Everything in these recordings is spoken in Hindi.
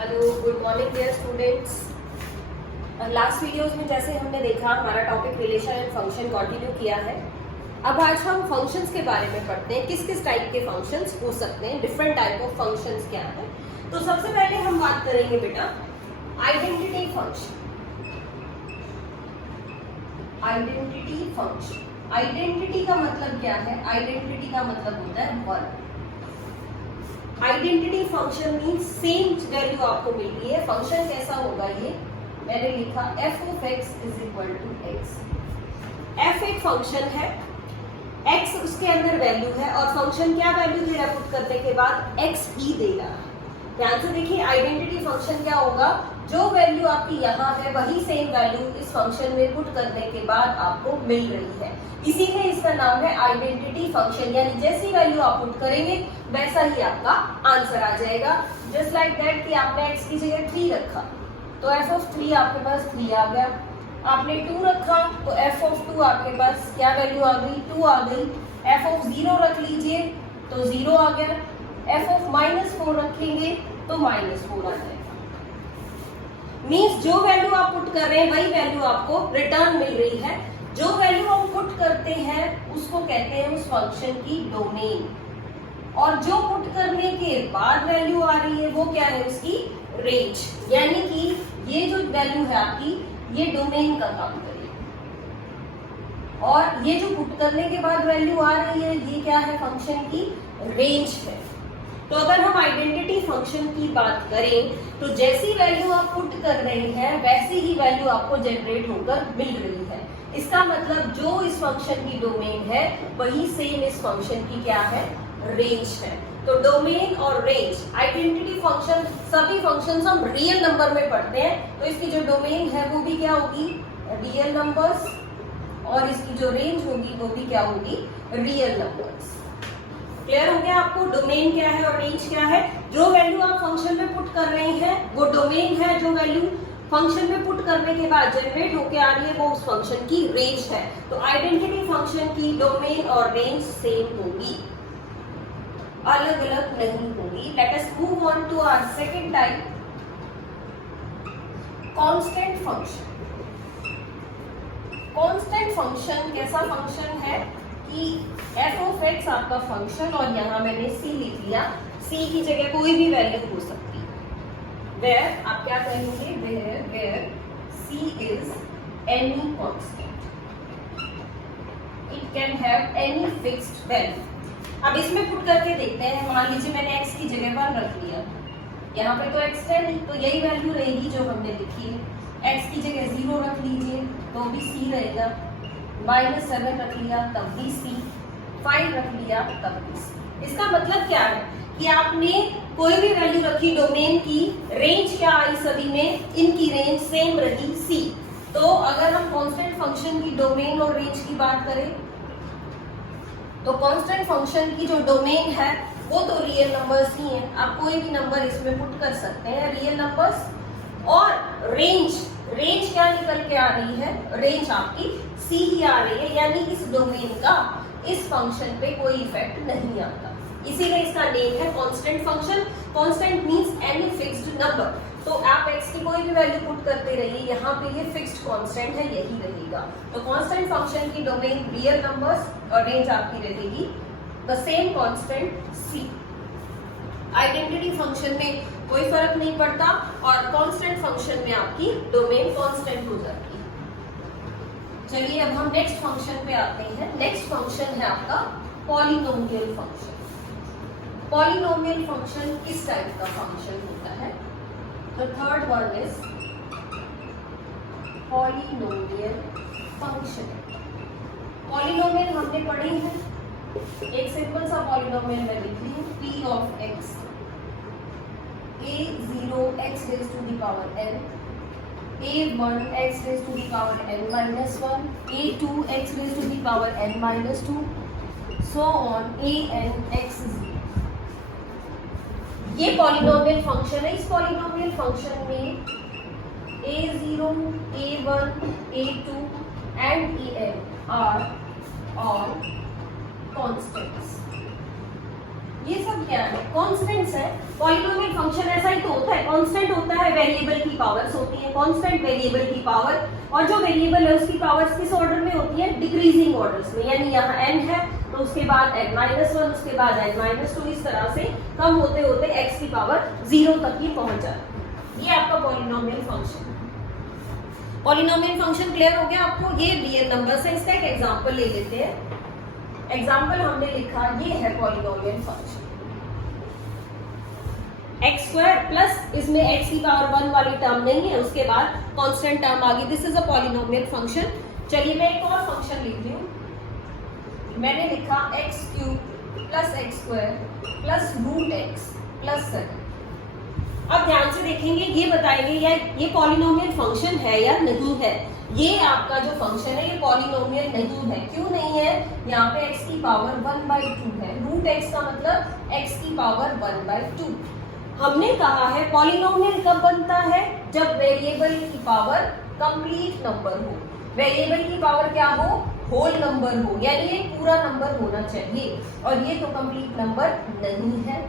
Hello, good morning dear students. Last videos में जैसे हमने देखा हमारा topic relation and function continue किया है। अब आज हम फंक्शंस के बारे में पढ़ते हैं, किस किस टाइप के फंक्शंस हो सकते हैं, डिफरेंट टाइप ऑफ फंक्शंस क्या है। तो सबसे पहले हम बात करेंगे बेटा identity function. Identity function, identity का मतलब क्या है? आइडेंटिटी का मतलब होता है word. Identity function means same value आपको मिल रही है। फंक्शन कैसा होगा ये मैंने लिखा f of x is equal to x। f एक फंक्शन है, x उसके अंदर वैल्यू है और फंक्शन क्या वैल्यू दे रहा है पुट करने के बाद? x ही दे रहा है। ध्यान से देखिए आइडेंटिटी फंक्शन क्या होगा, जो वैल्यू आपकी यहाँ है वही सेम वैल्यू इस फंक्शन में पुट करने के बाद आपको मिल रही है, इसीलिए इसका नाम है आइडेंटिटी फंक्शन। यानी जैसी वैल्यू आप पुट करेंगे वैसा ही आपका आंसर आ जाएगा। जस्ट लाइक दैट कि आपने x की जगह 3 रखा तो f of 3 आपके पास 3 आ गया। आपने 2 रखा तो f of 2 आपके पास क्या वैल्यू आ गई? 2 आ गई। f of 0 रख लीजिए तो 0 आ गया। f of -4 रखेंगे तो -4 आ जाएगा। मीन्स जो वैल्यू आप पुट कर रहे हैं वही वैल्यू आपको रिटर्न मिल रही है। जो वैल्यू हम पुट करते हैं उसको कहते हैं उस फंक्शन की डोमेन, और जो पुट करने के बाद वैल्यू आ रही है वो क्या है? उसकी रेंज। यानी कि ये जो वैल्यू है आपकी ये डोमेन का काम करेगी, और ये जो पुट करने के बाद वैल्यू आ रही है ये क्या है? फंक्शन की रेंज है। तो अगर हम आइडेंटिटी फंक्शन की बात करें तो जैसी वैल्यू आप पुट कर रहे हैं वैसी ही वैल्यू आपको जनरेट होकर मिल रही है। इसका मतलब जो इस फंक्शन की डोमेन है वही सेम इस फंक्शन की क्या है? रेंज है। तो डोमेन और रेंज, आइडेंटिटी फंक्शन, सभी फंक्शंस हम रियल नंबर में पढ़ते हैं तो इसकी जो डोमेन है वो भी क्या होगी? रियल नंबर्स, और इसकी जो रेंज होगी वो भी क्या होगी? Real numbers. क्लियर हो गया आपको डोमेन क्या है और रेंज क्या है? जो वैल्यू आप फंक्शन में पुट कर रहे हैं वो डोमेन है, जो वैल्यू फंक्शन में पुट करने के बाद जनरेट होके आ रही है वो उस फंक्शन की रेंज है। तो आइडेंटिटी फंक्शन की डोमेन और रेंज सेम होगी, अलग अलग नहीं होगी। Let us move on to our second type, constant function. Constant function कैसा फंक्शन है कि f of x आपका फंक्शन, और यहाँ मैंने c लिख लिया। c की जगह कोई भी वैल्यू हो सकती है। वेयर आप क्या कहेंगे? Where c is any constant, it can have any fixed value। अब इसमें पुट करके देखते हैं। मान लीजिए मैंने x की जगह 1 रख लिया, यहाँ पे तो x है नहीं तो यही वैल्यू रहेगी जो हमने लिखी है। x की जगह 0 रख लीजिए तो भी c रहेगा, -7 रख लिया तब भी c, 5 रख लिया तब भी c। इसका मतलब क्या है कि आपने कोई भी वैल्यू रखी डोमेन की, रेंज क्या आई सभी में? इनकी रेंज सेम रही c। तो अगर हम कांस्टेंट फंक्शन की डोमेन और रेंज की बात करें तो कांस्टेंट फंक्शन की जो डोमेन है वो तो रियल नंबर्स ही हैं। आप कोई भी नंबर इसमें पुट कर सकते हैं, रियल नंबर्स। और रेंज क्या निकल के आ रही है? रेंज आपकी c ही आ रही है, यानी इस डोमेन का इस फंक्शन पे कोई इफेक्ट नहीं आता, इसीलिए इसका नेम है constant function. Constant means any fixed number. तो आप x की कोई भी वैल्यू पुट करते रहिए, यहाँ पे ये फिक्स्ड कांस्टेंट है, यही रहेगा। तो कांस्टेंट फंक्शन की डोमेन रियल नंबर्स और रेंज आपकी रहेगी the same constant c। Identity function में कोई फर्क नहीं पड़ता और कांस्टेंट फंक्शन में आपकी डोमेन कांस्टेंट हो जाती है। चलिए अब हम नेक्स्ट फंक्शन पे आते हैं। नेक्स्ट फंक्शन है आपका पॉलिनोमियल फंक्शन। पॉलिनोमियल फंक्शन किस टाइप का फंक्शन होता है? The third one is polynomial function। Polynomial हमने पढ़े हैं, एक सिंपल सा पॉलिनोमियल मैं लिख रही हूँ, p of x a0 x raised to the power n, a1 x raised to the power n minus 1, a2 x raised to the power n minus 2, so on an x0। ये पॉलिनोमियल फंक्शन है। इस पॉलिनोमियल फंक्शन में a0, a1, a2 and an are all constants। ये सब क्या है? कांस्टेंट्स है। पॉलिनोमियल फंक्शन ऐसा ही तो होता है, कांस्टेंट होता है, वेरिएबल की पावर्स होती है, कांस्टेंट वेरिएबल की पावर, और जो वेरिएबल है उसकी पावर्स किस ऑर्डर में होती है? डिक्रीजिंग ऑर्डर्स में। यानी यहाँ n है तो उसके बाद n-1, उसके बाद n-2, इस तरह से कम होते होते x की पावर 0 तक ही पहुंच जाती है। ये आपका polynomial function. Polynomial function clear हो गया आपको? ये रियल नंबर्स है। इसका एक एग्जांपल ले लेते हैं। एग्जाम्पल हमने लिखा, ये है पॉलिनोमियल फंक्शन x² प्लस इसमें x की पावर 1 वाली टर्म नहीं है, उसके बाद कांस्टेंट टर्म आ गई। This is a polynomial function. चलिए मैं एक और फंक्शन लिख रही हूँ। मैंने लिखा x³ plus x² plus √x plus 7। अब ध्यान से देखेंगे, ये बताएंगे यार ये पॉलिनोमियल फंक्शन है या नहीं है। ये आपका जो फंक्शन है ये पॉलिनोमियल नहीं है। क्यों नहीं है? यहाँ पे x की पावर 1/2 है। √x का मतलब x की पावर 1/2। हमने कहा है पॉलिनोमियल कब बनता है? जब वेरिएबल की पावर कंप्लीट नंबर हो। वेरिएबल की पावर क्या हो? होल नंबर हो, यानी ये पूरा नंबर होना चाहिए, और ये तो कंप्लीट नंबर नहीं है।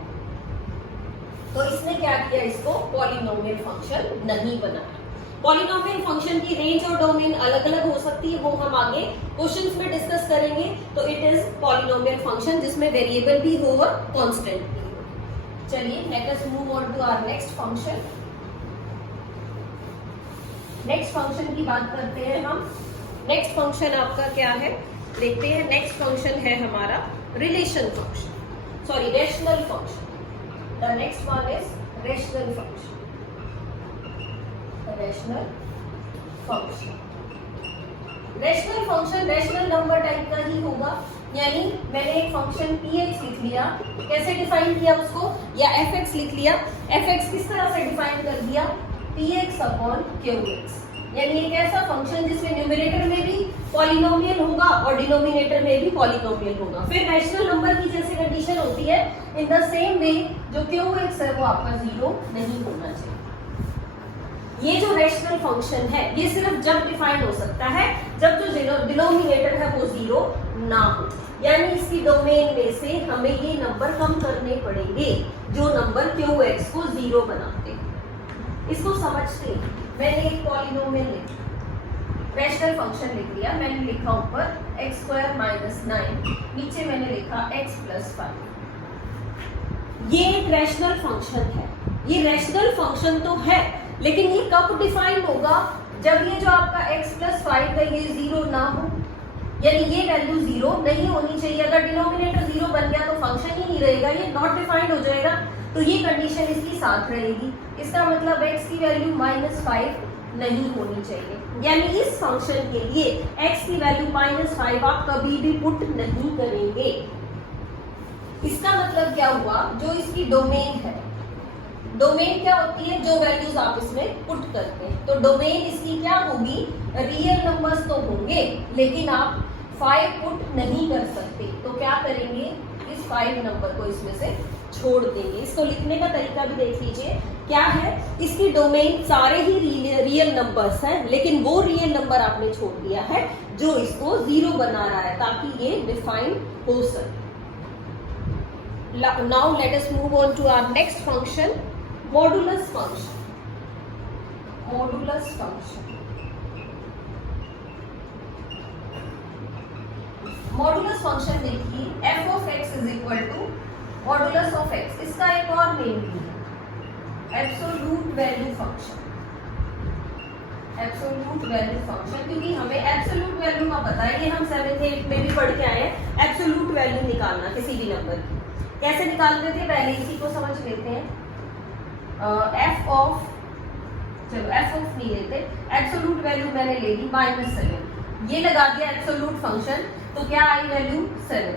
तो इसने क्या किया? इसको पॉलिनोमियल फंक्शन नहीं बनाया। पॉलिनोमियल फंक्शन की रेंज और डोमेन अलग अलग हो सकती है, वो हम आगे क्वेश्चंस में डिस्कस करेंगे। तो इट इज पॉलिनोमियल फंक्शन जिसमें वेरिएबल भी हो और कांस्टेंट भी हो। चलिए let us move on to our next function. Next function की बात करते हैं हम। नेक्स्ट फंक्शन आपका क्या है देखते हैं। नेक्स्ट फंक्शन है हमारा relation function, sorry rational function. The next one is rational function. Rational function, rational function rational number type का ही होगा। यानी मैंने एक फंक्शन px लिख लिया, कैसे डिफाइन किया उसको? या fx लिख लिया। fx किस तरह से डिफाइन कर दिया? px upon qx। यानी एक ऐसा फंक्शन जिसमें न्यूमरेटर में भी पॉलिनोमियल होगा और डिनोमिनेटर में भी पॉलिनोमियल होगा। फिर रैशनल नंबर की जैसे कंडीशन होती है, इन द सेम वे जो qx है वो आपका 0 नहीं होना चाहिए। ये जो रेशनल फंक्शन है ये सिर्फ जब डिफाइन हो सकता है जब जो डिनोमिनेटर है वो 0 ना हो। यानी इसकी डोमेन में से हमें ये नंबर कम करने पड़ेंगे जो नंबर qx को 0 बनाते हैं। इसको समझते हैं। मैंने एक पॉलिनोमियल लिखा, रेशनल फंक्शन लिख लिया। मैंने लिखा ऊपर x² - 9, नीचे मैंने लिखा x + 5। ये एक रेशनल फंक्शन है। ये रेशनल फंक्शन तो है, लेकिन ये कब डिफाइन होगा? जब ये जो आपका x + 5 है ये 0 ना हो, यानी ये वैल्यू 0 नहीं होनी चाहिए। अगर डिनोमिनेटर 0 बन गया तो फंक्शन ही नहीं रहेगा, ये नॉट डिफाइंड हो जाएगा। तो ये कंडीशन इसकी साथ रहेगी। इसका मतलब x की वैल्यू -5 नहीं होनी चाहिए। यानी इस फंक्शन के लिए x की वैल्यू -5 आप कभी भी पुट नहीं करेंगे। इसका मतलब क्या हुआ? जो इसकी डोमेन है, डोमेन क्या होती है? जो वैल्यूज आप इसमें पुट करते हैं। तो डोमेन इसकी क्या होगी? रियल नंबर्स तो होंगे, लेकिन आप 5 पुट नहीं कर सकते। तो क्या करेंगे? इस 5 नंबर को इसमें से छोड़ देंगे। इसको लिखने का तरीका भी देख लीजिए। क्या है? इसकी डोमेन सारे ही रियल नंबर्स हैं, लेकिन वो रियल नंबर आपने छोड़ दिया है जो इसको 0 बना रहा है, ताकि ये डिफाइन हो सके। Now let us move on to our next function, modulus function. Modulus function, modulus function देखिए, f(x) = मॉडुलस ऑफ x। इसका एक और नेम भी है, absolute value function. Absolute value function, क्योंकि हमें एब्सोल्यूट वैल्यू का पता है, ये हम 7th 8th में भी पढ़ के आए हैं। एब्सोल्यूट वैल्यू निकालना किसी भी नंबर की कैसे निकालते थे, पहले इसी को समझ लेते हैं। f ऑफ नहीं लेते, एब्सोल्यूट वैल्यू मैंने ले ली -7, ये लगा दिया एब्सोल्यूट फंक्शन, तो क्या आई वैल्यू 7।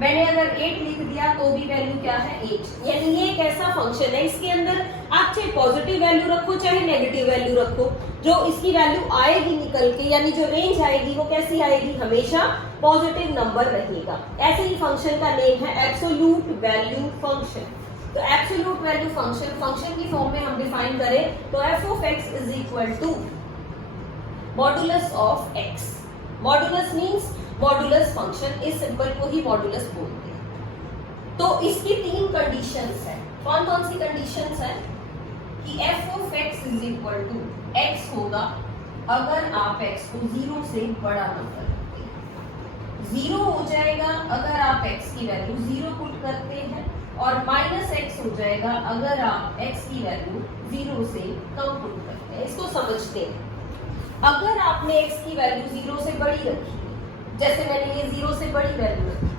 मैंने अगर 8 लिख दिया तो भी वैल्यू क्या है 8। यानी ये एक ऐसा फंक्शन है, इसके अंदर आप चाहे पॉजिटिव वैल्यू रखो चाहे नेगेटिव वैल्यू रखो, जो इसकी वैल्यू आएगी निकल के, यानी जो रेंज आएगी वो कैसी आएगी? हमेशा पॉजिटिव नंबर रहेगा। ऐसे ही फंक्शन का नेम है एब्सोल्यूट वैल्यू फंक्शन। तो एब्सोल्यूट वैल्यू फंक्शन की फॉर्म में हम डिफाइन करें तो f(x) = modulus of x। Modulus means modulus function, इस सिंबल को ही मॉडुलस बोलते हैं। तो इसकी 3 कंडीशंस है। कौन कौन सी कंडीशंस है? कि f of x is equal to x होगा अगर आप x को 0 से बड़ा नंबर रखते हैं, 0 हो जाएगा अगर आप x की वैल्यू 0 पुट करते हैं, और -x हो जाएगा अगर आप x की वैल्यू 0 से कम पुट करते हैं। इसको समझते हैं। अगर आपने x की वैल्यू 0 से बड़ी रखी, जैसे मैंने ये 0 से बड़ी वैल्यू रखी,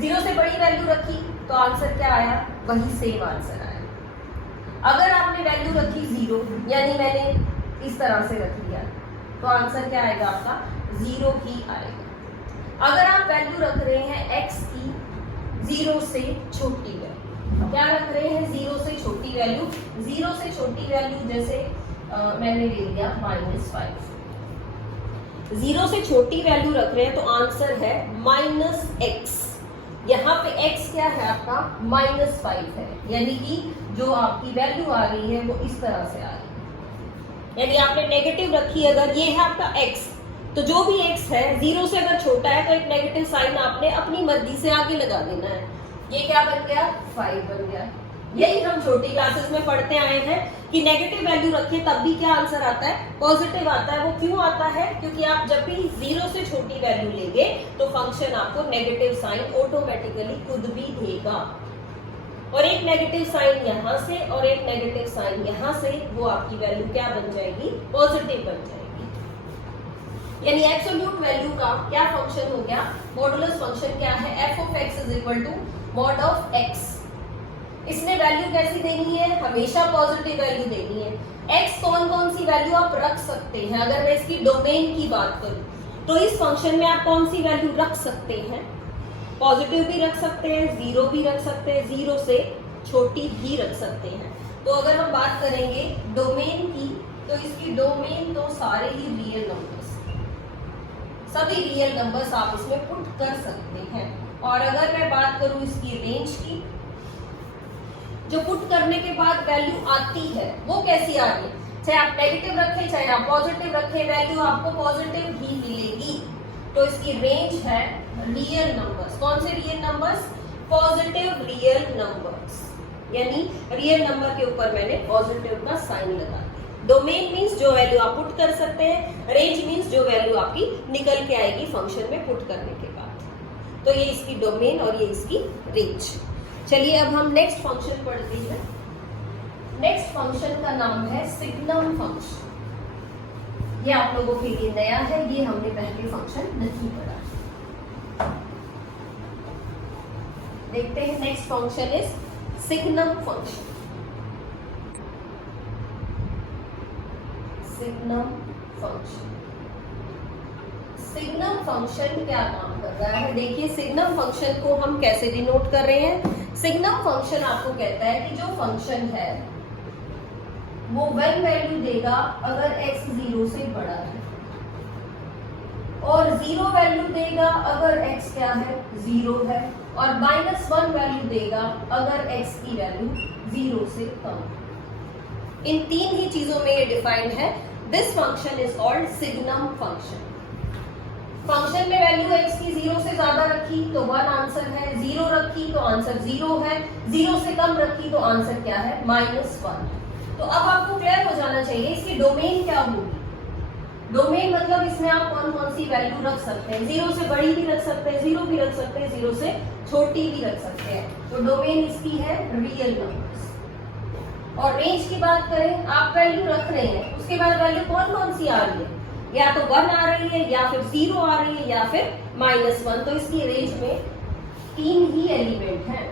0 से बड़ी वैल्यू रखी तो आंसर क्या आया? वही सेम आंसर आया। अगर आपने वैल्यू रखी 0, यानी मैंने इस तरह से रख लिया, तो आंसर क्या आएगा आपका? 0 ही आएगा। अगर आप वैल्यू रख रहे हैं x की 0 से छोटी वैल्यू, क्या रख रहे हैं? 0 से छोटी वैल्यू। 0 से छोटी वैल्यू जैसे मैंने ले लिया -5। 0 से छोटी वैल्यू रख रहे हैं तो आंसर है -x। यहाँ पे x क्या है आपका? -5 है, यानी कि जो आपकी वैल्यू आ रही है वो इस तरह से आ रही है। यानी आपने नेगेटिव रखी, अगर ये है आपका x, तो जो भी x है 0 से अगर छोटा है तो एक नेगेटिव साइन आपने अपनी मर्जी से आगे लगा देना है। ये क्या बन गया? 5 बन गया। यही हम छोटी क्लासेस में पढ़ते आए हैं कि नेगेटिव वैल्यू रखें तब भी क्या आंसर आता है? पॉजिटिव आता है। वो क्यों आता है? क्योंकि आप जब भी 0 से छोटी वैल्यू लेंगे तो फंक्शन आपको नेगेटिव साइन ऑटोमेटिकली खुद भी देगा, और एक नेगेटिव साइन यहाँ से और एक नेगेटिव साइन यहाँ से, वो आपकी वैल्यू क्या बन जाएगी? पॉजिटिव बन जाएगी। यानी एब्सोल्यूट वैल्यू का क्या फंक्शन हो गया? मॉडुलस फंक्शन क्या है? f of x is equal to mod of x। इसने वैल्यू कैसी देनी है? हमेशा पॉजिटिव वैल्यू देनी है। x कौन कौन सी वैल्यू आप रख सकते हैं? अगर मैं इसकी डोमेन की बात करूं तो इस फंक्शन में आप कौन सी वैल्यू रख सकते हैं? पॉजिटिव भी रख सकते हैं, 0 भी रख सकते हैं, 0 से छोटी भी रख सकते हैं। तो अगर हम बात करेंगे डोमेन की, तो इसकी डोमेन तो सारे ही रियल नंबर्स, सभी रियल नंबर्स आप इसमें पुट कर सकते हैं। और अगर मैं बात करूं इसकी रेंज की, जो पुट करने के बाद वैल्यू आती है वो कैसी आ रही है? चाहे आप नेगेटिव रखें चाहे आप पॉजिटिव रखें, वैल्यू आपको पॉजिटिव ही मिलेगी। तो इसकी रेंज है रियल नंबर्स। कौन से real numbers? Positive real numbers. यानी रियल नंबर के ऊपर मैंने पॉजिटिव का साइन लगा दिया। डोमेन मींस जो वैल्यू आप पुट कर सकते हैं, रेंज मींस जो वैल्यू आपकी निकल के आएगी फंक्शन में पुट करने के बाद। तो ये इसकी डोमेन और ये इसकी रेंज। चलिए अब हम नेक्स्ट फंक्शन पढ़ते हैं। नेक्स्ट फंक्शन का नाम है सिग्नम फंक्शन। ये आप लोगों के लिए नया है, ये हमने पहले फंक्शन नहीं पढ़ा। देखते हैं next function is signum function. Signum function, signum function क्या काम कर रहा है? देखिए सिग्नम फंक्शन को हम कैसे डिनोट कर रहे हैं। सिग्नम फंक्शन आपको कहता है कि जो फंक्शन है वो वन वैल्यू देगा अगर x 0 से बड़ा है, और 0 वैल्यू देगा अगर x क्या है? 0 है, और -1 वैल्यू देगा अगर x की वैल्यू 0 से कम है। इन 3 ही चीजों में ये डिफाइंड है। This function is called signum function. Function में वैल्यू x की 0 से ज्यादा रखी तो 1 आंसर है, 0 रखी तो आंसर 0 है, 0 से कम रखी तो आंसर क्या है? -1। तो अब आपको क्लियर हो जाना चाहिए इसकी डोमेन क्या होगी। डोमेन मतलब इसमें आप कौन कौन सी वैल्यू रख सकते हैं? 0 से बड़ी भी रख सकते हैं, 0 भी रख सकते हैं, 0 से छोटी भी रख सकते हैं। तो डोमेन इसकी है रियल नंबर्स। और रेंज की बात करें, आप वैल्यू रख रहे हैं, उसके बाद वैल्यू कौन कौन सी आ रही है? या तो 1 आ रही है, या फिर 0 आ रही है, या फिर -1। तो इसकी रेंज में 3 ही एलिमेंट हैं,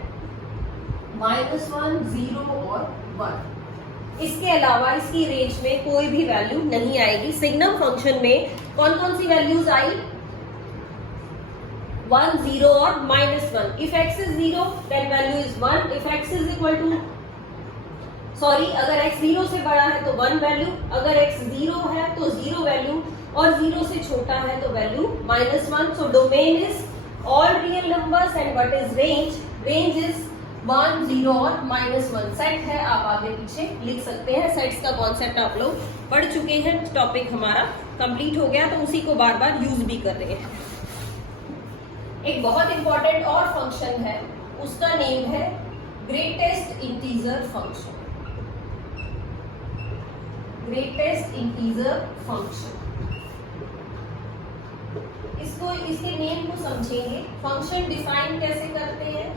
-1, 0 और 1। इसके अलावा इसकी रेंज में कोई भी वैल्यू नहीं आएगी। सिग्नम फंक्शन में कौन कौन सी वैल्यूज आई? 1, 0 और -1। If x is 0 then value is 1। if x is equal to अगर x 0 से बड़ा है तो 1 वैल्यू, अगर x 0 है तो 0 वैल्यू, और 0 से छोटा है तो value -1। So domain is all real numbers and what is range? Range is 1, 0 और -1। सेट है, आप आगे पीछे लिख सकते हैं। सेट्स का कॉन्सेप्ट आप लोग पढ़ चुके हैं, टॉपिक हमारा कंप्लीट हो गया, तो उसी को बार बार यूज भी कर रहे हैं। एक बहुत इंपॉर्टेंट और फंक्शन है, उसका नेम है greatest integer function. Greatest integer function, इसको इसके नेम को समझेंगे। फंक्शन डिफाइन कैसे करते हैं,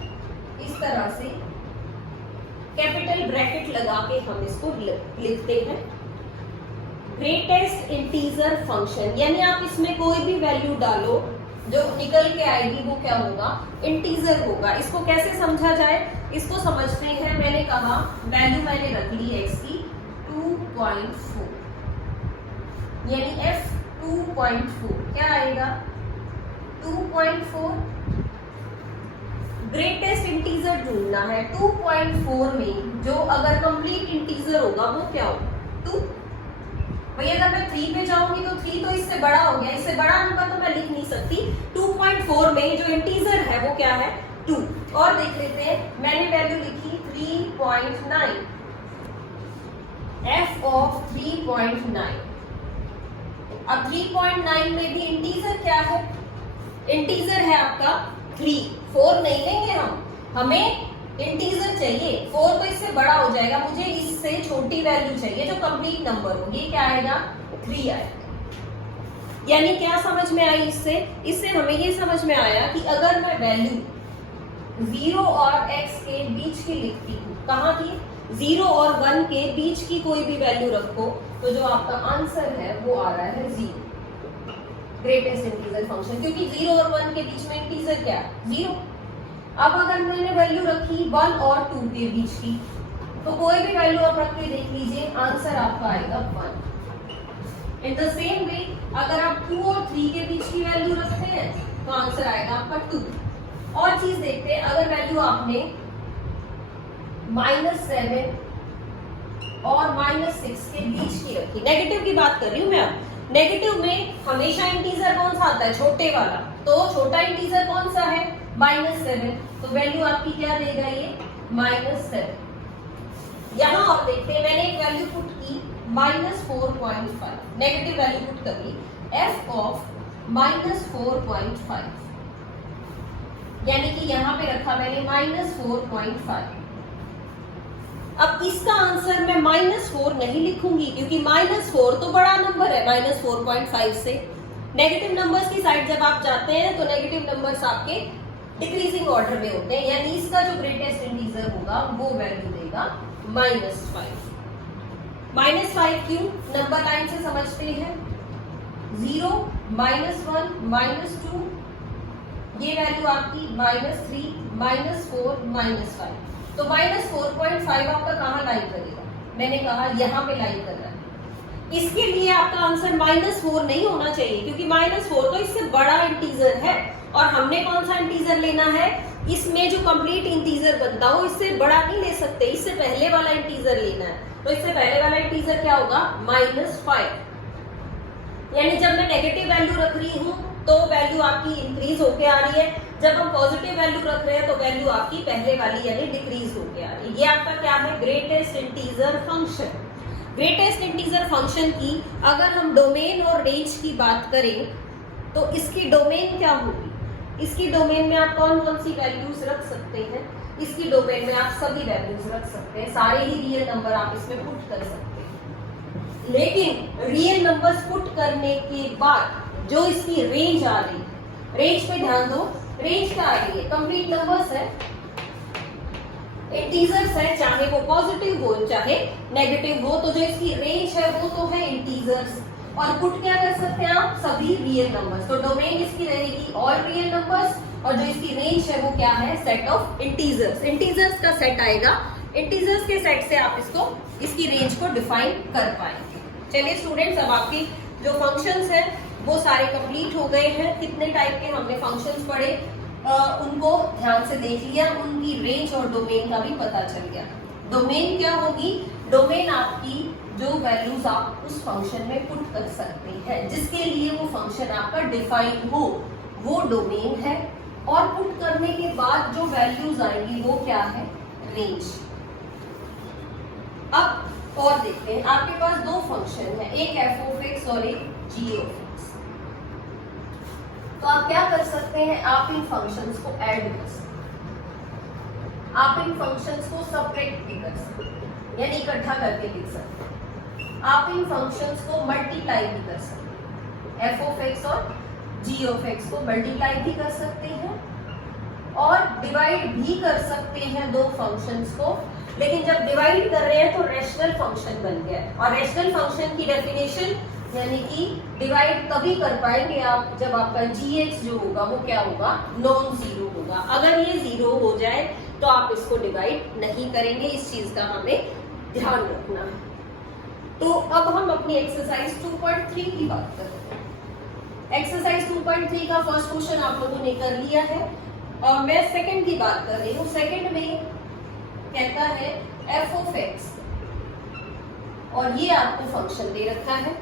इस तरह से कैपिटल ब्रैकेट लगा के हम इसको लिखते हैं ग्रेटेस्ट इंटीजर फंक्शन, यानी आप इसमें कोई भी वैल्यू डालो जो निकल के आएगी वो क्या होगा, इंटीजर होगा। इसको कैसे समझा जाए, इसको समझते हैं। मैंने कहा वैल्यू मैंने रख ली x की 2.4, यानी f 2.4 क्या आएगा 2.4। ग्रेटेस्ट इंटीजर ढूंढना है। 2.4 में जो अगर कंप्लीट इंटीजर होगा वो क्या होगा 2। भाई अगर मैं 3 पे जाऊंगी तो 3 तो इससे बड़ा हो गया, इससे बड़ा नंबर तो मैं लिख नहीं सकती। 2.4 में जो इंटीजर है वो क्या है 2। और देख लेते हैं, मैंने वैल्यू लिखी 3.9, f ऑफ 3.9। अब 3.9 में भी इंटीजर क्या है, इंटीजर है आपका 3। 4 नहीं लेंगे हम, हमें इंटीजर चाहिए। 4 तो इससे बड़ा हो जाएगा, मुझे इससे छोटी वैल्यू चाहिए जो कंप्लीट नंबर हो। ये क्या आएगा 3 आएगा। यानी क्या समझ में आई इससे हमें ये समझ में आया कि अगर मैं वैल्यू 0 और x के बीच की लिखती हूँ, कहाँ की 0 और 1 के बीच की कोई भी वैल्यू रखो तो जो आपका आंसर है वो आ रहा है 0, ग्रेटेस्ट इंटीजर फंक्शन। क्योंकि 0 और 1 के बीच में इंटीजर क्या है 0। अब अगर मैंने वैल्यू रखी 1 और 2 के बीच की, तो कोई भी वैल्यू आप रख के देख लीजिए, आंसर आपका आएगा 1। इन द सेम वे अगर आप 2 और 3 के बीच की वैल्यू रखते हैं तो आंसर आएगा आपका 2। और चीज देखते हैं, अगर वैल्यू आपने -7 और -6 के बीच की रखी, नेगेटिव की बात कर रही हूं मैं। अब नेगेटिव में हमेशा इंटीजर कौन सा आता है, छोटे वाला। तो छोटा इंटीजर कौन सा है -7, तो वैल्यू आपकी क्या देगा ये -7। यहां और देखते हैं, मैंने एक वैल्यू पुट की -4.5, नेगेटिव वैल्यू पुट कर ली, f ऑफ -4.5, यानी कि यहां पे रखा मैंने -4.5। अब इसका आंसर मैं -4 नहीं लिखूंगी क्योंकि -4 तो बड़ा नंबर है -4.5 से। नेगेटिव नंबर्स की साइड जब आप जाते हैं तो नेगेटिव नंबर्स आपके डिक्रीजिंग ऑर्डर में होते हैं, यानी इसका जो ग्रेटेस्ट इंटीजर होगा वो वैल्यू देगा -5। -5 क्यों, नंबर लाइन से समझते हैं। 0, -1, -2, ये वैल्यू आपकी -3, -4, -5। तो -4.5 आपका कहाँ लाई करेगा, मैंने कहा यहाँ पे लाई कर रहा है। इसके लिए आपका आंसर -4 नहीं होना चाहिए क्योंकि -4 तो इससे बड़ा इंटीजर है और हमने कौन सा इंटीजर लेना है, इसमें जो कंप्लीट इंटीजर बनता हो इससे बड़ा नहीं ले सकते, इससे पहले वाला इंटीजर लेना है। तो इससे पहले वाला इंटीजर क्या होगा -5। यानी जब मैं नेगेटिव वैल्यू रख रही हूँ तो वैल्यू आपकी इंक्रीज होके आ रही है, जब हम पॉजिटिव वैल्यू रख रहे हैं तो वैल्यू आपकी पहले वाली यानी डिक्रीज होके आ रही है। ये आपका क्या है, greatest integer function. Greatest integer function की अगर हम डोमेन और रेंज की बात करें तो इसकी डोमेन क्या होगी, इसकी डोमेन में आप कौन कौन सी वैल्यूज रख सकते हैं, इसकी डोमेन में आप सभी वैल्यूज रख सकते हैं, सारे ही रियल नंबर आप इसमें पुट कर सकते हैं। लेकिन रियल नंबर्स पुट करने के बाद जो इसकी रेंज आ रही है, रेंज पे ध्यान दो, रेंज क्या आ रही है, कंप्लीट नंबर्स है, इंटीजर्स है, चाहे वो पॉजिटिव हो चाहे नेगेटिव हो, तो जो इसकी रेंज है वो तो है इंटीजर्स। और पुट क्या कर सकते हैं आप, सभी रियल नंबर्स। तो डोमेन इसकी रहेगी ऑल रियल नंबर्स और जो इसकी रेंज है वो क्या है, सेट ऑफ इंटीजर्स। इंटीजर्स का सेट आएगा, इंटीजर्स के सेट से आप इसको इसकी रेंज को डिफाइन कर पाएंगे। चलिए स्टूडेंट्स, अब आपके जो फंक्शंस हैं वो सारे कंप्लीट हो गए हैं। कितने टाइप के हमने फंक्शंस पढ़े उनको ध्यान से देख लिया, उनकी रेंज और डोमेन का भी पता चल गया। डोमेन क्या होगी, डोमेन आपकी जो वैल्यूज आप उस फंक्शन में पुट कर सकते हैं, जिसके लिए वो फंक्शन आपका डिफाइन हो, वो डोमेन है। और पुट करने के बाद जो वैल्यूज आएंगी वो क्या है, रेंज। अब और देखते हैं, आपके पास दो फंक्शन है, एक f ऑफ x और एक g ऑफ x। तो आप क्या कर सकते हैं, आप इन फंक्शंस को ऐड कर सकते हैं। आप इन फंक्शंस को सब्ट्रैक्ट भी कर सकते हैं, यानी इकट्ठा करके लिख सकते हैं। आप इन फंक्शंस को मल्टीप्लाई भी कर सकते हैं, एफ ऑफ एक्स और जी ऑफ एक्स को मल्टीप्लाई भी कर सकते हैं और डिवाइड भी कर सकते हैं दो फंक्शंस को। लेकिन जब डिवाइड कर रहे हैं तो रैशनल फंक्शन बन गया है, और रैशनल फंक्शन की डेफिनेशन यानी कि डिवाइड तभी कर पाएंगे आप जब आपका gx जो होगा वो क्या होगा, नॉन जीरो होगा। अगर ये जीरो हो जाए तो आप इसको डिवाइड नहीं करेंगे, इस चीज का हमें ध्यान रखना है। तो अब हम अपनी एक्सरसाइज 2.3 की बात करते हैं। एक्सरसाइज 2.3 का फर्स्ट क्वेश्चन आप लोगों ने कर लिया है और मैं सेकंड की बात कर रही हूँ। सेकंड में कहता है एफ ऑफ एक्स, और ये आपको फंक्शन दे रखा है,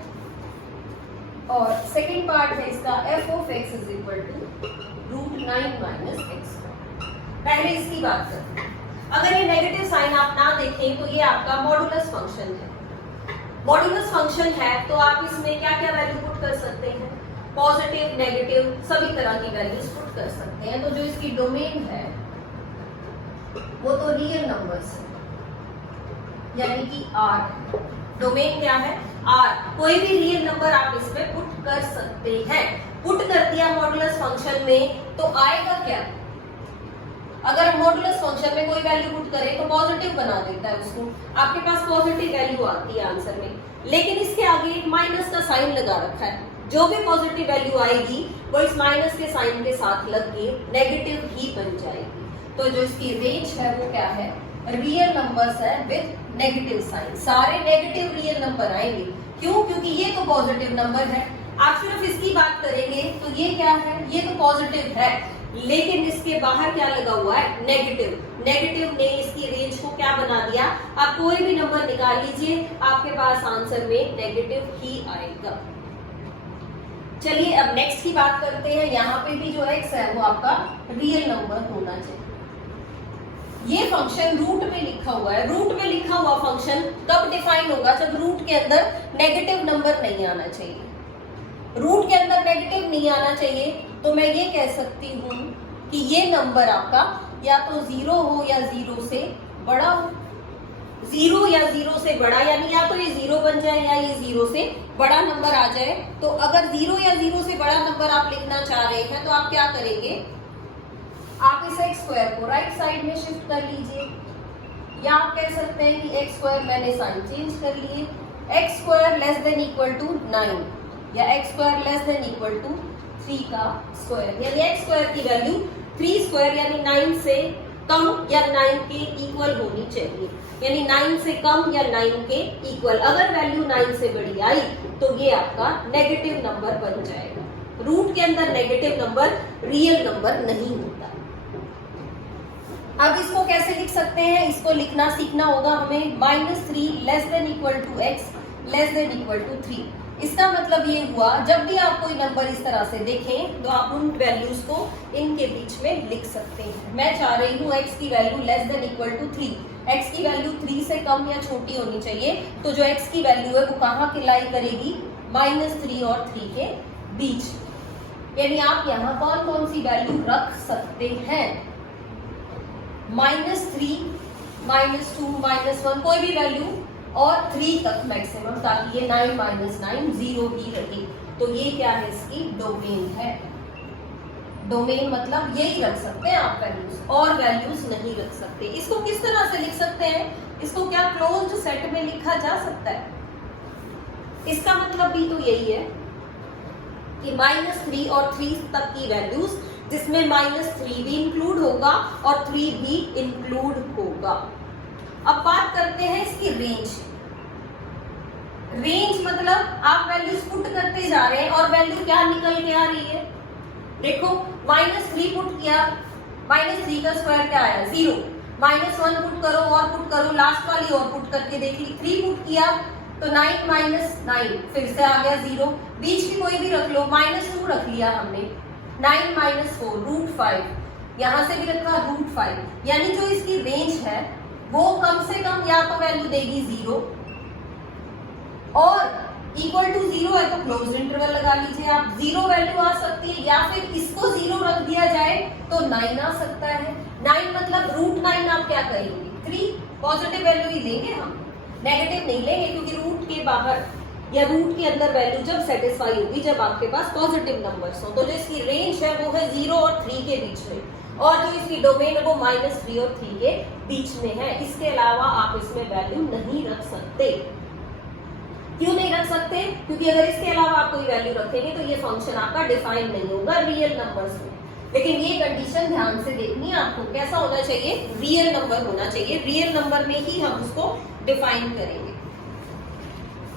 और सेकंड पार्ट है इसका f of x is equal to √9 minus x. पहले इसकी बात करते हैं। अगर ये नेगेटिव साइन आप ना देखें तो ये आपका मॉडुलस फंक्शन है। मॉडुलस फंक्शन है तो आप इसमें क्या क्या वैल्यू पुट कर सकते हैं, पॉजिटिव नेगेटिव सभी तरह की वैल्यूज पुट कर सकते हैं। तो जो इसकी डोमेन है वो तो रियल नंबर्स है, यानी कि आर। डोमेन क्या है, आर। कोई भी रियल नंबर आप इसमें पुट कर सकते हैं। पुट कर दिया मॉडुलस फंक्शन में तो आएगा क्या, अगर मॉडुलस फंक्शन में कोई वैल्यू पुट करें तो पॉजिटिव बना देता है उसको, आपके पास पॉजिटिव वैल्यू आती है आंसर में। लेकिन इसके आगे एक माइनस का साइन लगा रखा है, जो भी पॉजिटिव वैल्यू आएगी वो इस माइनस के साइन के साथ लग के नेगेटिव ही बन जाएगी। तो जो इसकी रेंज है वो क्या है, रियल नंबर्स है विद नेगेटिव साइन। सारे नेगेटिव रियल नंबर आएंगे, क्यों, क्योंकि ये तो पॉजिटिव नंबर है। आप सिर्फ इसकी बात करेंगे तो ये क्या है, ये तो पॉजिटिव है, लेकिन इसके बाहर क्या लगा हुआ है, नेगेटिव। नेगेटिव ने इसकी रेंज को क्या बना दिया, आप कोई भी नंबर निकाल लीजिए आपके पास आंसर में नेगेटिव ही आएगा। चलिए अब नेक्स्ट की बात करते हैं। यहाँ पे भी जो एक्स है वो आपका रियल नंबर होना चाहिए। ये फंक्शन रूट में लिखा हुआ है। रूट में लिखा हुआ फंक्शन कब डिफाइन होगा, जब रूट के अंदर नेगेटिव नंबर नहीं आना चाहिए। रूट के अंदर नेगेटिव नहीं आना चाहिए तो मैं ये कह सकती हूँ कि ये नंबर आपका या तो 0 हो या 0 से बड़ा हो। 0 या 0 से बड़ा, यानी या तो ये 0 बन जाए या ये 0 से बड़ा नंबर आ जाए। तो अगर 0 या 0 से बड़ा नंबर आप लिखना चाह रहे हैं तो आप क्या करेंगे, आप इस एक्स स्क्वायर को राइट साइड में शिफ्ट कर लीजिए, या आप कह सकते हैं कि एक्स स्क्वायर, मैंने साइन चेंज कर लिए, x square less than equal to 9 या x square less than equal to 3 का स्क्वायर, यानी एक्स स्क्वायर की वैल्यू 3 स्क्वायर यानी 9 से कम या 9 के इक्वल होनी चाहिए, यानी 9 से कम या 9 के इक्वल। अगर वैल्यू 9 से बड़ी आई तो ये आपका नेगेटिव नंबर बन जाएगा। रूट के अंदर नेगेटिव नंबर रियल नंबर नहीं होता। अब इसको कैसे लिख सकते हैं, इसको लिखना सीखना होगा हमें। -3 less than equal to x less than equal to 3। इसका मतलब ये हुआ जब भी आप कोई नंबर इस तरह से देखें तो आप उन वैल्यूज को इनके बीच में लिख सकते हैं। मैं चाह रही हूँ x की value less than equal to 3, x की वैल्यू 3 से कम या छोटी होनी चाहिए। तो जो x की वैल्यू है वो कहाँ की लाई करेगी, -3 और 3 के बीच। यानी आप यहाँ कौन कौन सी वैल्यू रख सकते हैं, -3, -2, -1 कोई भी वैल्यू और 3 तक मैक्सिमम, ताकि ये 9 - 9 0 ही रहे। तो ये क्या है, इसकी डोमेन है। डोमेन मतलब यही रख सकते हैं आप वैल्यूज, और वैल्यूज नहीं रख सकते। इसको किस तरह से लिख सकते हैं, इसको क्या क्लोज्ड सेट में लिखा जा सकता है। इसका मतलब भी तो यही है कि -3 और 3 तक की वैल्यूज जिसमें -3 भी इंक्लूड होगा और 3 भी इंक्लूड होगा। अब बात करते हैं इसकी रेंज। रेंज मतलब आप वैल्यूज पुट करते जा रहे हैं और वैल्यू क्या निकल के आ रही है। देखो -3 पुट किया, -3 का स्क्वायर क्या आया, 0। -1 पुट करो और पुट करो, लास्ट वाली और पुट करके देख ली। 3 पुट किया तो 9 - 9 फिर से आ गया 0। बीच की कोई भी रख लो, -2 रख लिया हमने, 9 - 4 √5, यहां से भी रखा √5। यानी जो इसकी रेंज है वो कम से कम या तो वैल्यू देगी 0 और इक्वल टू 0 है तो क्लोज इंटरवल लगा लीजिए आप, 0 वैल्यू आ सकती है या फिर इसको 0 रख दिया जाए तो 9 आ सकता है। 9 मतलब √9 आप क्या करेंगे, 3 पॉजिटिव वैल्यू ही लेंगे हम, नेगेटिव नहीं लेंगे, क्योंकि रूट के बाहर या रूट के अंदर वैल्यू जब सेटिस्फाई होगी जब आपके पास पॉजिटिव नंबर्स हो। तो जो इसकी रेंज है वो है 0 और 3 के बीच में, और जो इसकी डोमेन है वो -3 और 3 के बीच में है। इसके अलावा आप इसमें वैल्यू नहीं रख सकते। क्यों नहीं रख सकते, क्योंकि अगर इसके अलावा आप कोई वैल्यू रखेंगे तो ये फंक्शन आपका डिफाइन नहीं होगा रियल नंबर्स में। लेकिन ये कंडीशन ध्यान से देखनी है आपको, कैसा होना चाहिए, रियल नंबर होना चाहिए, रियल नंबर में ही हम उसको डिफाइन करेंगे।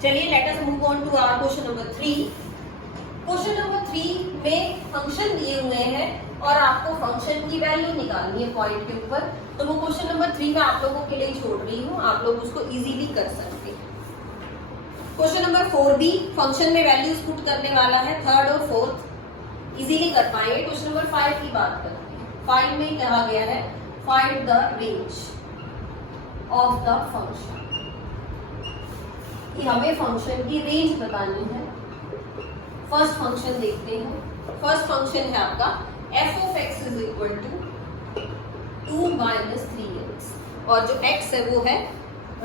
चलिए let us move on to our question number 3। Question number 3 में फंक्शन दिए हुए हैं और आपको फंक्शन की वैल्यू निकालनी है पॉइंट के ऊपर। तो वो क्वेश्चन नंबर 3 में आप लोगों के लिए छोड़ रही हूँ, आप लोग उसको इजीली कर सकते हैं। क्वेश्चन नंबर 4b फंक्शन में वैल्यूज पुट करने वाला है, थर्ड और फोर्थ इजीली कर पाएंगे। क्वेश्चन नंबर 5 की बात करते हैं। 5 में कहा गया है find the range of the function, कि हमें फंक्शन की रेंज बतानी है। फर्स्ट फंक्शन देखते हैं। फर्स्ट फंक्शन है आपका f(x) = 2 - 3x, और जो x है वो है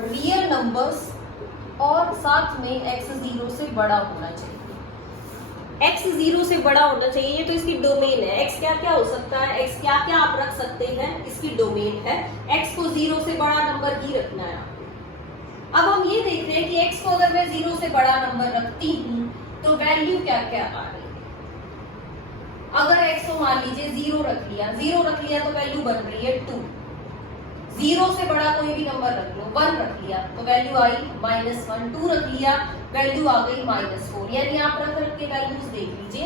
रियल नंबर्स और साथ में x 0 से बड़ा होना चाहिए। x 0 से बड़ा होना चाहिए, ये तो इसकी डोमेन है। x क्या क्या हो सकता है, x क्या क्या आप रख सकते हैं, इसकी डोमेन है। x को 0 से बड़ा नंबर ही रखना है। अब हम ये देख रहे हैं कि x को अगर मैं 0 से बड़ा नंबर रखती हूँ तो वैल्यू क्या क्या आ रही है। अगर x को मान लीजिए 0 रख लिया तो वैल्यू बन रही है 2। 0 से बड़ा कोई भी नंबर रख लो, 1 रख लिया तो वैल्यू आई -1, 2 रख लिया वैल्यू आ गई -4। यानी आप रख के वैल्यूज देख लीजिए,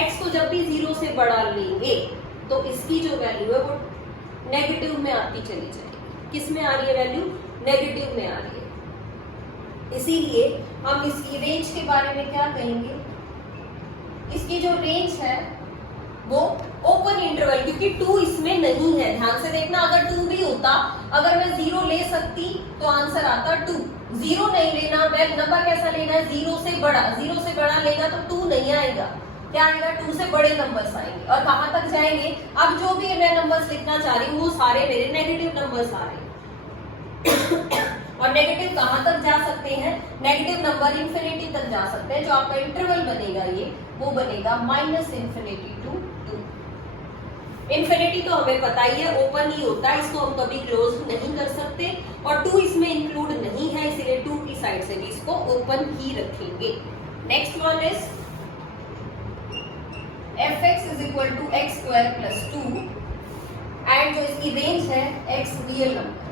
x को जब भी 0 से बड़ा लेंगे तो इसकी जो वैल्यू है वो नेगेटिव में आती चली जाएगी। किस में आ रही है वैल्यू, नेगेटिव में आ रही है। इसीलिए हम इसकी रेंज के बारे में क्या कहेंगे, इसकी जो रेंज है वो ओपन इंटरवल, क्योंकि 2 इसमें नहीं है। ध्यान से देखना, अगर 2 भी होता, अगर मैं 0 ले सकती तो आंसर आता 2। 0 नहीं लेना, मैं नंबर कैसा लेना है, 0 से बड़ा। 0 से बड़ा लेगा तो 2 नहीं आएगा, क्या आएगा, 2 से बड़े नंबर्स आएंगे। और कहां तक जाएंगे, अब जो भी मैं नंबर्स लिखना चाह रही हूँ वो सारे मेरे नेगेटिव नंबर्स आ रहे हैं। और नेगेटिव कहां तक जा सकते हैं, नेगेटिव नंबर इंफिनिटी तक जा सकते हैं। जो आपका इंटरवल बनेगा ये वो बनेगा -∞ to 2। इंफिनिटी तो हमें पता ही है ओपन ही होता है, इसको हम कभी क्लोज नहीं कर सकते, और 2 इसमें इंक्लूड नहीं है, इसीलिए 2 की साइड से भी इसको ओपन ही रखेंगे। Next one is f(x) = x² + 2, and जो इसकी रेंज है x रियल नंबर,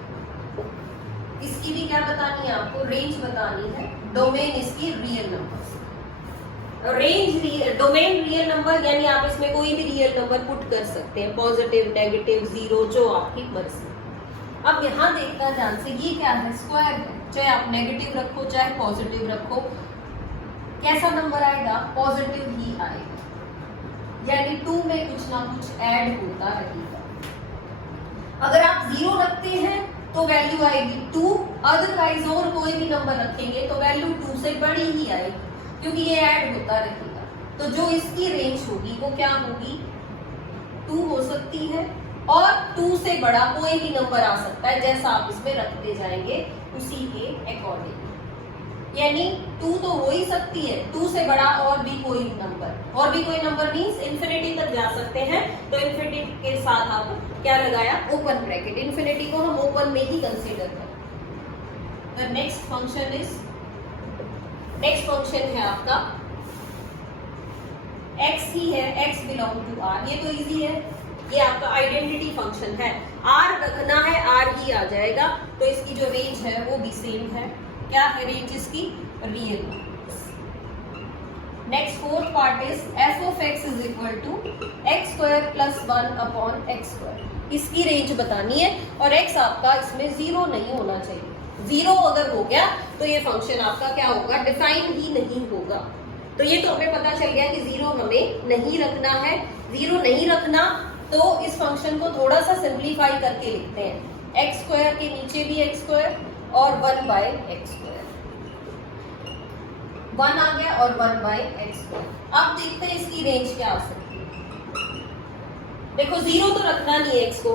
इसकी भी क्या बतानी है आपको, रेंज बतानी है। डोमेन इसकी real number, range domain real number, यानी आप इसमें कोई भी रियल नंबर पुट कर सकते हैं, पॉजिटिव, नेगेटिव, 0, जो आपकी मर्जी। अब यहाँ देखना ध्यान से, ये क्या है, स्क्वायर है। चाहे आप नेगेटिव रखो चाहे पॉजिटिव रखो, कैसा नंबर आएगा, पॉजिटिव ही आएगा। यानी 2 में कुछ ना कुछ ऐड होता रहेगा। अगर आप 0 रखते हैं तो वैल्यू आएगी 2, अदरवाइज और कोई भी नंबर रखेंगे तो वैल्यू 2 से बड़ी ही आएगी, क्योंकि ये ऐड होता रहेगा। तो जो इसकी रेंज होगी वो क्या होगी, 2 हो सकती है, और 2 से बड़ा कोई भी नंबर आ सकता है, जैसा आप इसमें रखते जाएंगे उसी के अकॉर्डिंग। यानी 2 तो हो ही सकती है, 2 से बड़ा और भी कोई नंबर मींस इंफिनिटी तक जा सकते हैं। तो इंफिनिटी के साथ आप क्या लगाया, ओपन ब्रैकेट। इंफिनिटी को हम ओपन में ही कंसीडर करें। द नेक्स्ट फंक्शन है आपका x ही है, x बिलोंग टू r। ये तो इजी है, ये आपका आइडेंटिटी फंक्शन है। r रखना है, r ही आ जाएगा। तो इसकी जो रेंज है वो भी सेम है। क्या है रेंज इसकी, real numbers. Next fourth part is f(x) = x² + 1/x²। इसकी रेंज बतानी है, और x आपका इसमें 0 नहीं होना चाहिए। 0 अगर हो गया तो ये फंक्शन आपका क्या होगा, डिफाइन ही नहीं होगा। तो ये तो हमें पता चल गया कि 0 हमें नहीं रखना है। 0 नहीं रखना तो इस फंक्शन को थोड़ा सा सिंप्लीफाई करके लिखते हैं, x² के नीचे भी x² और 1/x²। 1 आ गया और 1/x²। अब देखते हैं इसकी रेंज क्या आ सकती है। देखो 0 तो रखना नहीं है x को,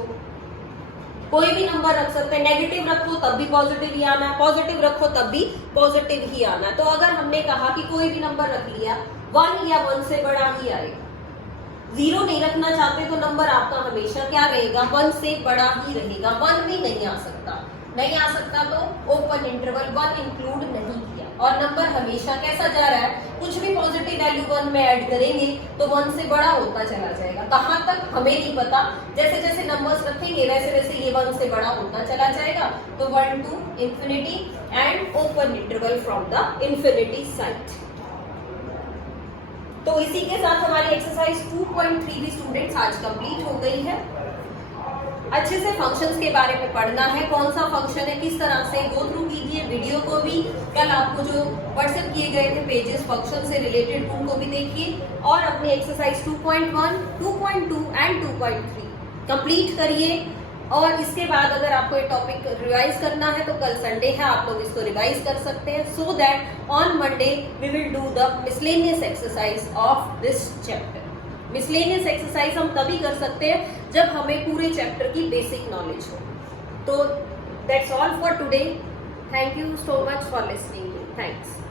कोई भी नंबर रख सकते हैं, नेगेटिव रखो तब भी पॉजिटिव ही आना है, पॉजिटिव रखो तब भी पॉजिटिव ही आना है। तो अगर हमने कहा कि कोई भी नंबर रख लिया 1 या 1 से बड़ा ही आएगा, 0 नहीं रखना चाहते तो नंबर आपका हमेशा क्या रहेगा, 1 से बड़ा ही रहेगा, 1 भी नहीं आ सकता। नहीं आ सकता तो ओपन इंटरवल 1 इंक्लूड नहीं किया, और नंबर हमेशा कैसा जा रहा है, कुछ भी पॉजिटिव वैल्यू 1 में ऐड करेंगे तो 1 से बड़ा होता चला जाएगा। कहां तक हमें नहीं पता, जैसे जैसे नंबर्स रखेंगे वैसे वैसे ये 1 से बड़ा होता चला जाएगा। तो 1 to infinity and open interval from the infinity side. तो इसी के साथ हमारी एक्सरसाइज 2.3 भी स्टूडेंट्स आज कंप्लीट हो गई है। अच्छे से फंक्शंस के बारे में पढ़ना है, कौन सा फंक्शन है, किस तरह से गो थ्रू कीजिए। वीडियो को भी कल आपको जो व्हाट्सएप किए गए थे पेजेस फंक्शन से रिलेटेड उनको भी देखिए, और अपनी एक्सरसाइज 2.1, 2.2 एंड 2.3 कंप्लीट करिए। और इसके बाद अगर आपको ये टॉपिक रिवाइज करना है तो कल संडे है, आप लोग इसको रिवाइज कर सकते हैं, so that on Monday we will do the miscellaneous exercise of this chapter. Miscellaneous exercise हम तभी कर सकते हैं जब हमें पूरे चैप्टर की बेसिक नॉलेज हो। तो that's all for today. Thank you so much for listening. Thanks.